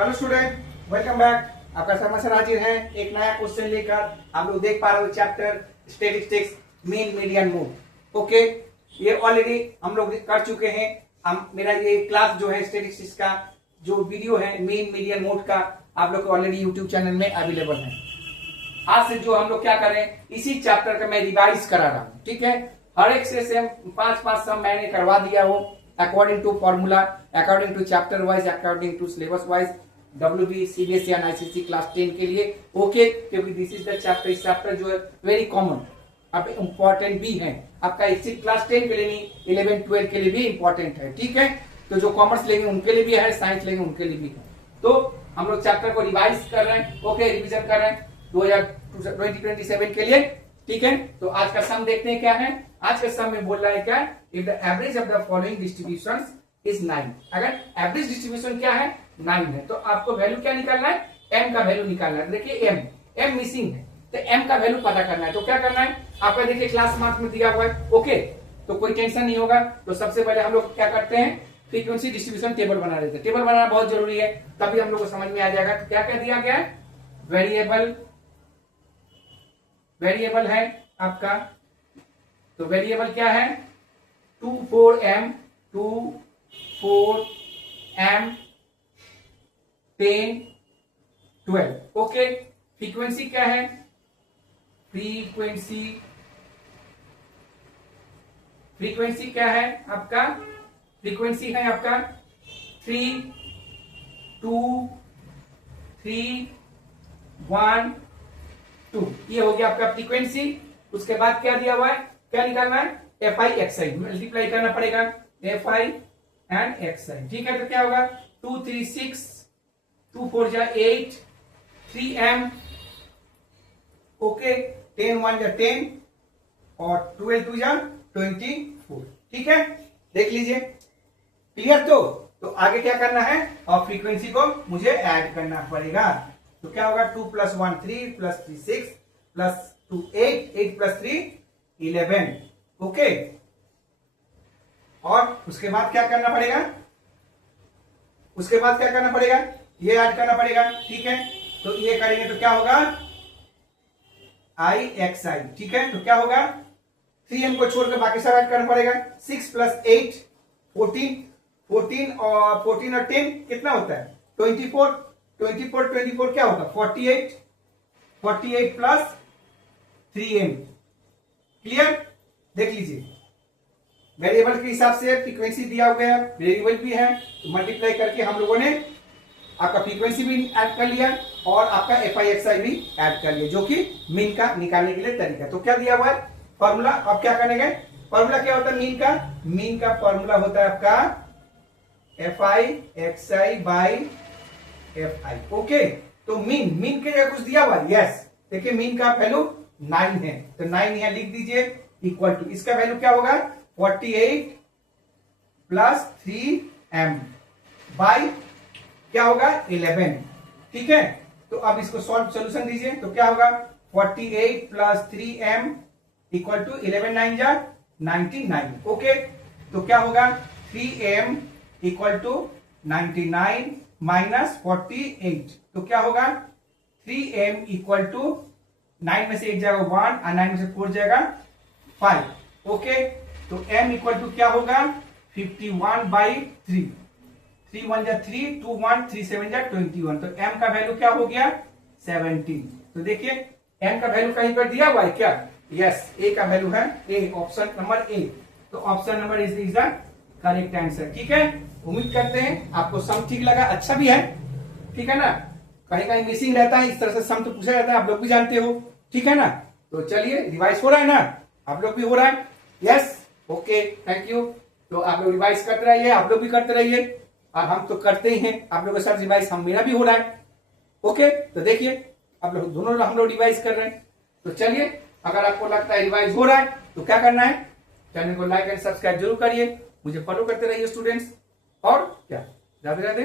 Hello student, welcome back. आपका समय sir हाजिर है एक नया क्वेश्चन लेकर। आप लोग देख पा रहे हो chapter statistics mean median mode. Okay, ये ऑलरेडी हम लोग कर चुके हैं। हम मेरा ये क्लास जो है स्टैटिस्टिक्स का जो वीडियो है मीन मीडियन मोड का आप लोग को ऑलरेडी यूट्यूब चैनल में अवेलेबल है। आज से जो हम लोग क्या करें, इसी चैप्टर का मैं रिवाइज करा रहा हूँ। ठीक है, हर एक से सेम 5-5 सम मैंने करवा दिया हो according to formula, according to chapter wise, according to syllabus wise, WB CBSE and ICSE class 10 के लिए। ओके, क्योंकि दिस इज द चैप्टर, इस चैप्टर जो है वेरी कॉमन, अब इम्पोर्टेंट भी है आपका इसी क्लास 10 के लिए नहीं, 11-12 के लिए भी इम्पोर्टेंट है। ठीक है, तो जो कॉमर्स लेंगे उनके लिए भी है, साइंस लेंगे उनके लिए भी है। तो हम लोग चैप्टर को रिवाइज कर रहे हैं। ओके, रिविजन कर रहे हैं 2027 के लिए। ठीक है, तो आज का सम देखते हैं क्या है। आज के सम में बोल रहा है क्या, if the average of the following distributions is 9। अगर एवरेज डिस्ट्रीब्यूशन क्या है 9 है, तो आपको वैल्यू क्या निकालना है, m का वैल्यू निकालना है। देखिए m मिसिंग है, तो m का वैल्यू पता करना है। तो क्या करना है, आपका देखिए क्लास मार्क्स में दिया हुआ है। ओके, तो कोई टेंशन नहीं होगा। तो सबसे पहले हम लोग क्या करते हैं, फ्रीक्वेंसी डिस्ट्रीब्यूशन टेबल बना देते हैं। टेबल बनाना बहुत जरूरी है, तभी हम लोग को समझ में आ जाएगा। तो क्या क्या दिया गया है, वेरिएबल है आपका। तो वेरिएबल क्या है 2, 4m 10, 12। ओके, फ्रीक्वेंसी क्या है, फ्रीक्वेंसी क्या है आपका, फ्रीक्वेंसी है आपका 3, 2, 3, 1, 2। ये हो गया आपका फ्रीक्वेंसी। उसके बाद क्या दिया हुआ है, क्या निकालना है, FI XI मल्टीप्लाई करना पड़ेगा, FI एंड XI। ठीक है, तो क्या होगा 2, 3, 6, 2, 4 जा 8, 3m, ओके, 10, 1 जा 10 और 12, 2 जा 24। ठीक है, देख लीजिए, क्लियर। तो आगे क्या करना है, और फ्रीक्वेंसी को मुझे ऐड करना पड़ेगा। तो क्या होगा 2 + 1 3 + 3 6 + 2 8, 8 + 3 11। ओके, और उसके बाद क्या करना पड़ेगा, ये ऐड करना पड़ेगा। ठीक है, तो ये करेंगे तो क्या होगा IXI। ठीक है, तो क्या होगा 3m को छोड़कर बाकी सब ऐड करना पड़ेगा। 6 + 8 14, 14 और 10 कितना होता है 24, 24 क्या होगा 48, 48 + 3m। क्लियर, देख लीजिए, वेरिएबल के हिसाब से फ्रीक्वेंसी दिया हुआ है, वेरिएबल भी है, तो मल्टीप्लाई करके हम लोगों ने आपका फ्रीक्वेंसी भी ऐड कर लिया और आपका FI XI भी ऐड कर लिया, जो कि मीन का निकालने के लिए तरीका। तो क्या दिया हुआ है फॉर्मूला, अब क्या करेंगे, फॉर्मूला क्या होता है मीन का फॉर्मूला होता है आपका FI XI / FI। ओके, तो मीन के जगह कुछ दिया हुआ है, यस। देखिए मीन का वैल्यू 9 है, तो 9 यहां लिख दीजिए, इक्वल टू इसका वैल्यू क्या होगा 48 + 3m बाई क्या होगा 11। ठीक है, तो अब इसको सोल्यूशन दीजिए, तो क्या होगा 48 + 3m = 11 9 जा 99। ओके, तो क्या होगा 3m = 99 - 48, तो क्या होगा 3m = 9 में से 1 जाएगा 1 और 9 में से 4 जाएगा 5। ओके, तो m = क्या होगा 51/3, 3 1 जा 3, 2 1, 3 7 जा 21। तो m का वैल्यू क्या हो गया 17। तो देखिए m का वैल्यू कहीं पर दिया हुआ है क्या, यस, a का वैल्यू है a, ऑप्शन नंबर A। तो option number is the correct answer. ठीक है, उम्मीद करते हैं आपको सम ठीक लगा, अच्छा भी है। ठीक है ना, कहीं कहीं मिसिंग रहता है, इस तरह से सम तो पूछा जाता है, आप लोग भी जानते हो। ठीक है ना, तो चलिए रिवाइज हो रहा है ना, आप लोग भी हो रहा है, यस। Okay, thank you. तो आप लोग रिवाइज करते रहिए, आप लोग भी करते रहिए, और हम तो करते ही हैं आप लोगों के साथ रिवाइज, हम मेरा भी हो रहा है। ओके, तो देखिए आप लोग दोनों हम लोग रिवाइज कर रहे हैं। तो चलिए, अगर आपको लगता है रिवाइज हो रहा है तो क्या करना है, चैनल को लाइक एंड सब्सक्राइब जरूर करिए, मुझे फॉलो करते रहिए स्टूडेंट्स, और क्या, राधे राधे।